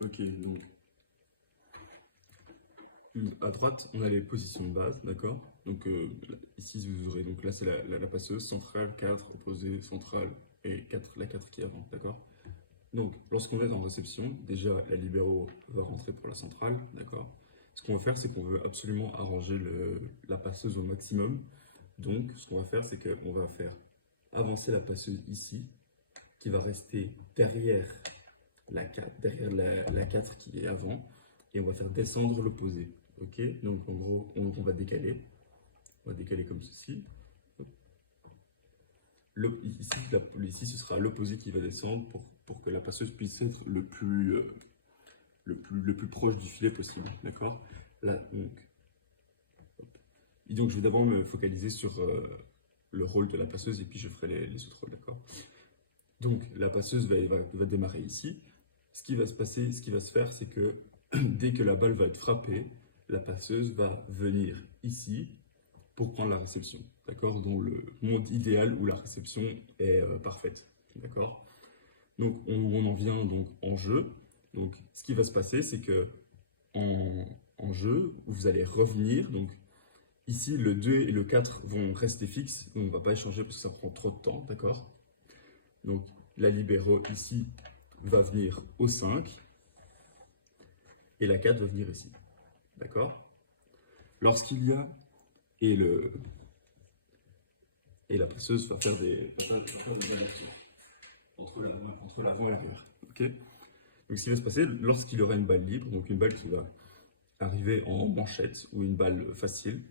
Ok, donc à droite, on a les positions de base, d'accord? Donc ici, vous aurez, donc là, c'est la passeuse centrale, 4, opposée, centrale, et 4, la 4 qui est avant, d'accord? Donc, lorsqu'on est en réception, déjà, la libéro va rentrer pour la centrale, d'accord? Ce qu'on va faire, c'est qu'on veut absolument arranger la passeuse au maximum. Donc, ce qu'on va faire, c'est qu'on va faire avancer la passeuse ici, qui va rester derrière la 4, derrière la 4 qui est avant, et on va faire descendre l'opposé. Ok? Donc, en gros, on va décaler. On va décaler comme ceci. Ici, ce sera l'opposé qui va descendre pour que la passeuse puisse être le plus proche du filet possible, d'accord? Là, donc je vais d'abord me focaliser sur le rôle de la passeuse et puis je ferai les autres rôles, d'accord? Donc la passeuse va démarrer ici. Ce qui va se passer, ce qui va se faire, c'est que dès que la balle va être frappée, la passeuse va venir ici pour prendre la réception, d'accord? Dans le monde idéal où la réception est parfaite, d'accord? Donc on en vient donc en jeu. Donc ce qui va se passer, c'est que en jeu, vous allez revenir. Donc ici, le 2 et le 4 vont rester fixes. Donc on ne va pas échanger parce que ça prend trop de temps, d'accord? Donc la libéro ici va venir au 5 et la 4 va venir ici, d'accord? Lorsqu'il y a et le et la passeuse va faire des allers-retours entre l'avant et l'arrière, ok? Donc ce qui va se passer lorsqu'il y aura une balle libre, donc une balle qui va arriver en manchette ou une balle facile,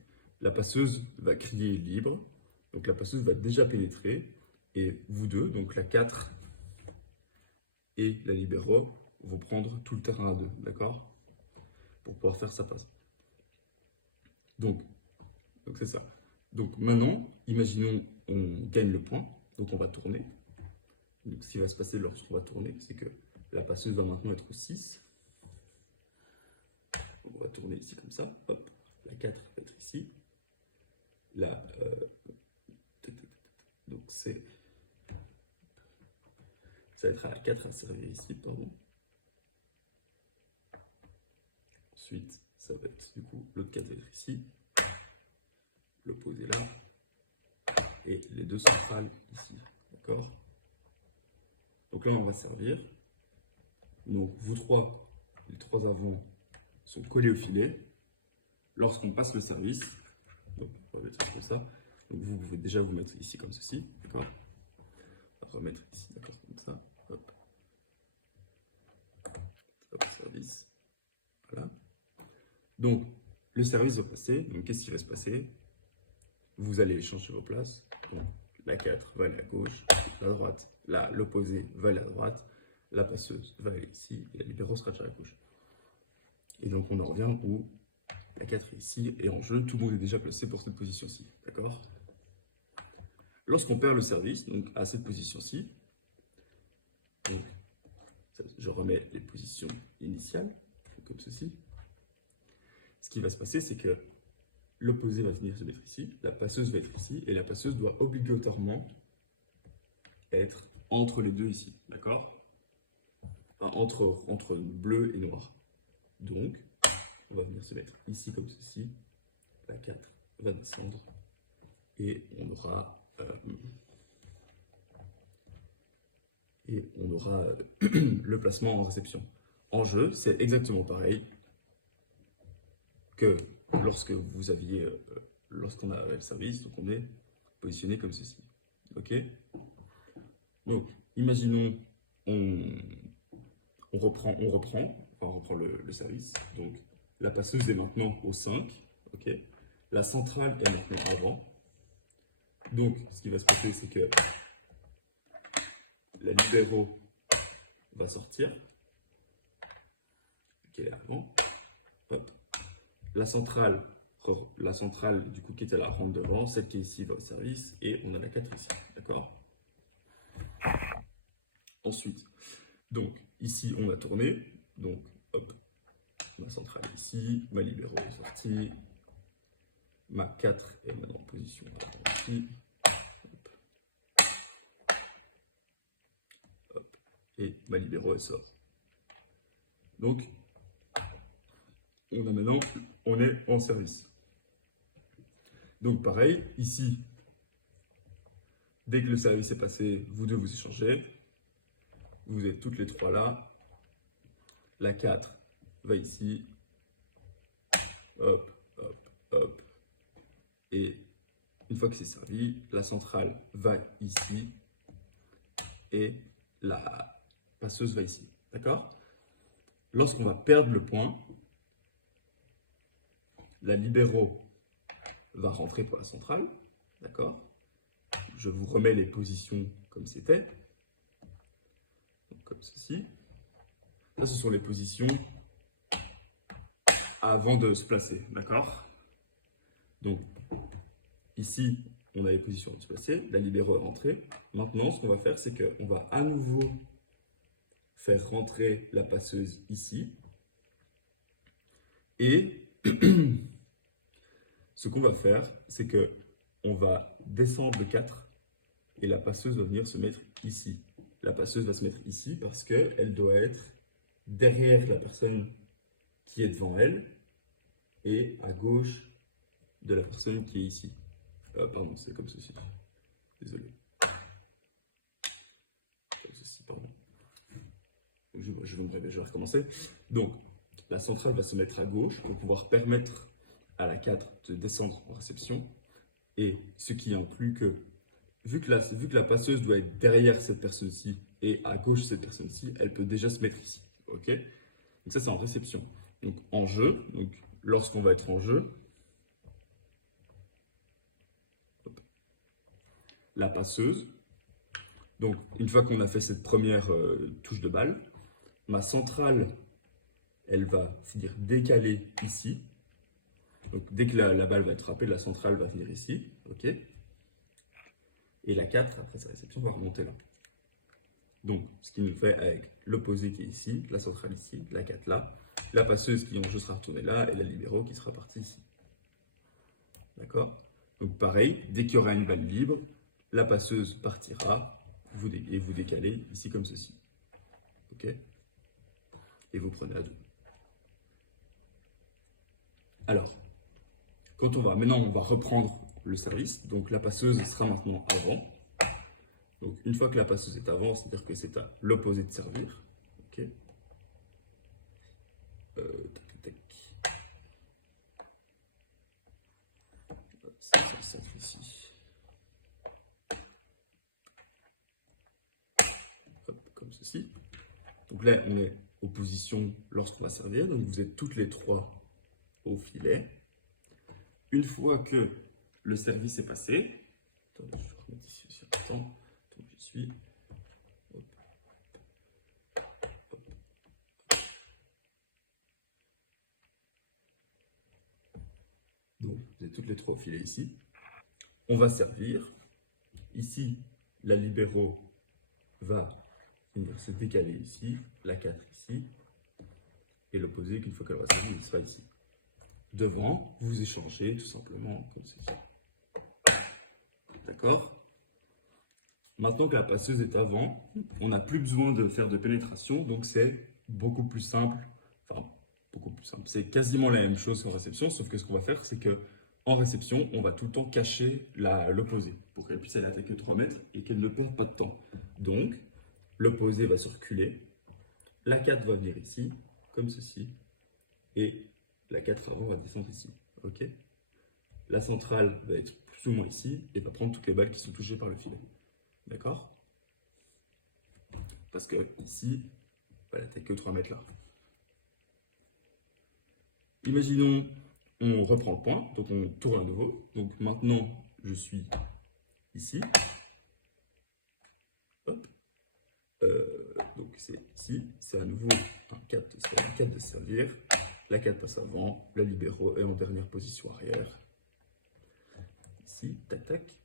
la passeuse va crier libre, donc la passeuse va déjà pénétrer, et vous deux, donc la 4 et la libéro, vont prendre tout le terrain à deux, d'accord? Pour pouvoir faire sa passe. Donc c'est ça. Donc maintenant, imaginons on gagne le point, donc on va tourner. Donc ce qui va se passer lorsqu'on va tourner, c'est que la passeuse va maintenant être au 6. Donc on va tourner ici comme ça, hop, la 4 va être ici. La, donc ça va être à la 4 à servir ici, pardon. Ensuite, ça va être du coup l'autre 4 va être ici, l'opposé là, et les deux centrales ici, d'accord? Donc là, on va servir. Donc vous trois, les trois avants sont collés au filet. Lorsqu'on passe le service, donc on va mettre comme ça. Donc vous pouvez déjà vous mettre ici comme ceci, d'accord? On va remettre ici, d'accord, comme ça. Hop. Hop, service. Voilà. Donc le service va passer. Donc qu'est-ce qui va se passer? Vous allez changer vos places. Donc la 4 va aller à gauche, la droite, l'opposé va aller à droite, la passeuse va aller ici, et la libéro sera déjà à gauche. Et donc on en revient où la 4 est ici, et en jeu, tout le monde est déjà placé pour cette position-ci, d'accord? Lorsqu'on perd le service, donc à cette position-ci, je remets les positions initiales, comme ceci. Ce qui va se passer, c'est que l'opposé va venir se mettre ici, la passeuse va être ici, et la passeuse doit obligatoirement être entre les deux ici, d'accord? Enfin, entre bleu et noir. Donc, on va venir se mettre ici comme ceci, la 4 va descendre, et on aura le placement en réception. En jeu, c'est exactement pareil que lorsqu'on a le service, donc on est positionné comme ceci. Ok? Donc, imaginons, on, on reprend le service. Donc, la passeuse est maintenant au 5. Ok? La centrale est maintenant avant. Donc, ce qui va se passer, c'est que la libéro va sortir. Ok, elle est avant. Hop. La centrale, du coup, qui était là, rentre devant. Celle qui est ici va au service. Et on a la 4 ici. D'accord? Ensuite, donc, ici, on a tourné. Donc, hop, ma centrale est ici. Ma libéro est sortie. Ma 4 est maintenant en position avant ici. Hop. Hop. Et ma libéro, elle sort. Donc, maintenant, on est en service. Donc pareil, ici, dès que le service est passé, vous deux vous échangez. Vous êtes toutes les trois là. La 4 va ici. Hop, hop, hop. Et une fois que c'est servi, la centrale va ici. Et la passeuse va ici. D'accord? Lorsqu'on va perdre le point, la libéro va rentrer pour la centrale. D'accord? Je vous remets les positions comme c'était. Comme ceci. Ça, ce sont les positions avant de se placer. D'accord? Donc, ici, on a les positions avant de se placer. La libéro est rentrée. Maintenant, ce qu'on va faire, c'est qu'on va à nouveau faire rentrer la passeuse ici. Et ce qu'on va faire, c'est que on va descendre le 4 et la passeuse va venir se mettre ici. La passeuse va se mettre ici parce qu'elle doit être derrière la personne qui est devant elle et à gauche de la personne qui est ici. Pardon, c'est comme ceci. Désolé. Comme ceci, pardon. Je vais recommencer. Donc, la centrale va se mettre à gauche pour pouvoir permettre à la 4 de descendre en réception. Et ce qui inclut que, vu que la passeuse doit être derrière cette personne-ci et à gauche de cette personne-ci, elle peut déjà se mettre ici. Ok? Donc ça, c'est en réception. Donc en jeu, donc lorsqu'on va être en jeu, hop, la passeuse, donc une fois qu'on a fait cette première touche de balle, ma centrale, elle va finir décalée ici. Donc dès que la balle va être frappée, la centrale va venir ici. Ok? Et la 4, après sa réception, va remonter là. Donc, ce qui nous fait avec l'opposé qui est ici, la centrale ici, la 4 là, la passeuse qui en jeu sera retournée là, et la libéro qui sera partie ici. D'accord? Donc pareil, dès qu'il y aura une balle libre, la passeuse partira, et vous décalez ici comme ceci. Ok? Et vous prenez à deux. Alors, maintenant on va reprendre le service, donc la passeuse sera maintenant avant. Donc une fois que la passeuse est avant, c'est-à-dire que c'est à l'opposé de servir. Ok? Tac, tac. Ça centre ici. Hop, comme ceci. Donc là, on est aux positions lorsqu'on va servir. Donc vous êtes toutes les trois au filet. Une fois que le service est passé, attends, je vais remettre ici aussi un temps. Donc j'y suis. Hop. Hop. Donc vous êtes toutes les trois au filet ici. On va servir. Ici, la libéro va venir se décaler ici, la 4 ici, et l'opposé, qu'une fois qu'elle aura servi, il sera ici. Devant, vous échangez tout simplement comme ceci. D'accord? Maintenant que la passeuse est avant, on n'a plus besoin de faire de pénétration, donc c'est beaucoup plus simple. Enfin, beaucoup plus simple. C'est quasiment la même chose qu'en réception, sauf que ce qu'on va faire, c'est que en réception, on va tout le temps cacher l'opposé pour qu'elle puisse aller attaquer 3 mètres et qu'elle ne perde pas de temps. Donc, l'opposé va se reculer, la 4 va venir ici, comme ceci, et la 4 avant va descendre ici. Ok? La centrale va être plus ou moins ici et va prendre toutes les balles qui sont touchées par le filet. D'accord? Parce que ici, voilà, t'as que 3 mètres là. Imaginons, on reprend le point, donc on tourne à nouveau. Donc maintenant, je suis ici. Hop. Donc c'est ici, c'est à nouveau un 4, c'est un 4 de servir. La 4 passe avant, la libéro est en dernière position arrière. Ici, tac tac.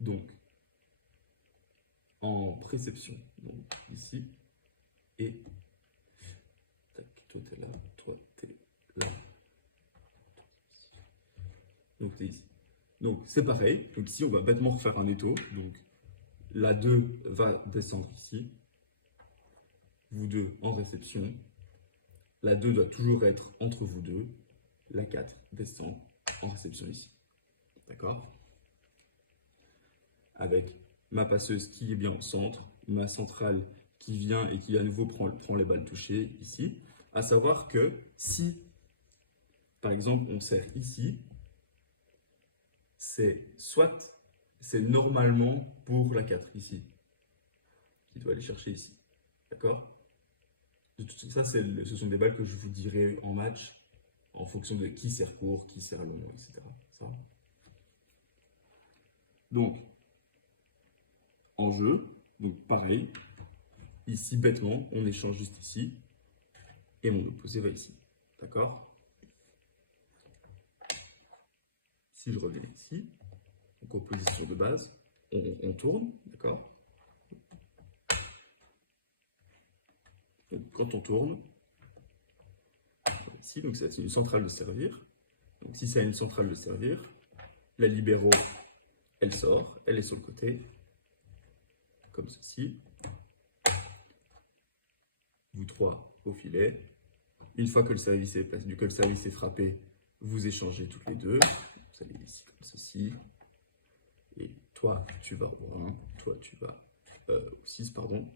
Donc, en préception, donc ici, et tac, toi t'es là, toi t'es là. Donc t'es ici. Donc c'est pareil, donc ici on va bêtement refaire un étau, donc la 2 va descendre ici, vous deux en réception, La 2 doit toujours être entre vous deux. La 4 descend en réception ici. D'accord? Avec ma passeuse qui est bien au centre, ma centrale qui vient et qui à nouveau prend les balles touchées ici. À savoir que si, par exemple, on sert ici, c'est normalement pour la 4 ici, qui doit aller chercher ici. D'accord? Ça, ce sont des balles que je vous dirai en match en fonction de qui sert court, qui sert long, etc. Ça. Donc, en jeu, donc pareil, ici bêtement, on échange juste ici, et mon opposé va ici. D'accord? Si je reviens ici, donc en position de base, on tourne, d'accord? Donc quand on tourne, ici, donc c'est une centrale de servir. Donc si c'est une centrale de servir, la libéraux, elle sort, elle est sur le côté, comme ceci. Vous trois au filet. Une fois que le service est frappé, vous échangez toutes les deux. Vous allez ici comme ceci. Et toi, tu vas au 1, toi, tu vas au 6, pardon.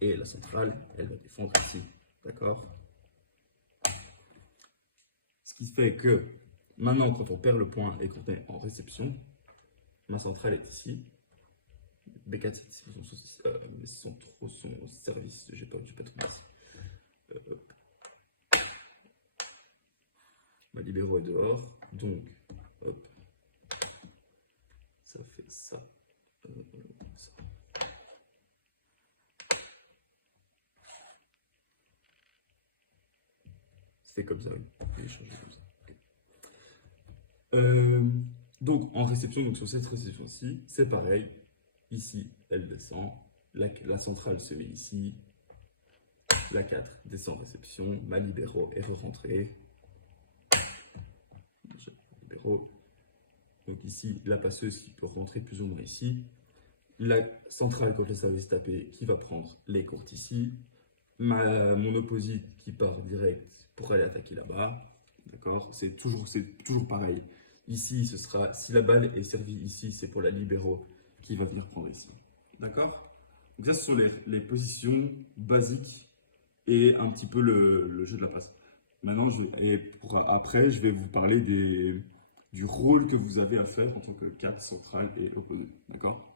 Et la centrale, elle va défendre ici. D'accord? Ce qui fait que maintenant, quand on perd le point et qu'on est en réception, ma centrale est ici. B4, mais sont trop son service, j'ai pas trouvé ici. Ma libéraux est dehors, donc hop, ça fait ça. Ça. C'est comme ça, oui. Je vais changer comme ça. Okay. Donc en réception, donc sur cette réception-ci, c'est pareil. Ici, elle descend. La centrale se met ici. La 4 descend en réception. Ma libéraux est re-rentrée. Donc ici, la passeuse qui peut rentrer plus ou moins ici. La centrale, quand le service tapé, qui va prendre les courtes ici. Mon opposite qui part direct pour aller attaquer là-bas. D'accord? C'est toujours pareil. Ici, ce sera, si la balle est servie ici, c'est pour la libéraux qui va venir prendre ici. D'accord? Donc ça, ce sont les positions basiques et un petit peu le jeu de la passe. Maintenant, après, je vais vous parler du rôle que vous avez à faire en tant que 4 central et opposé. D'accord?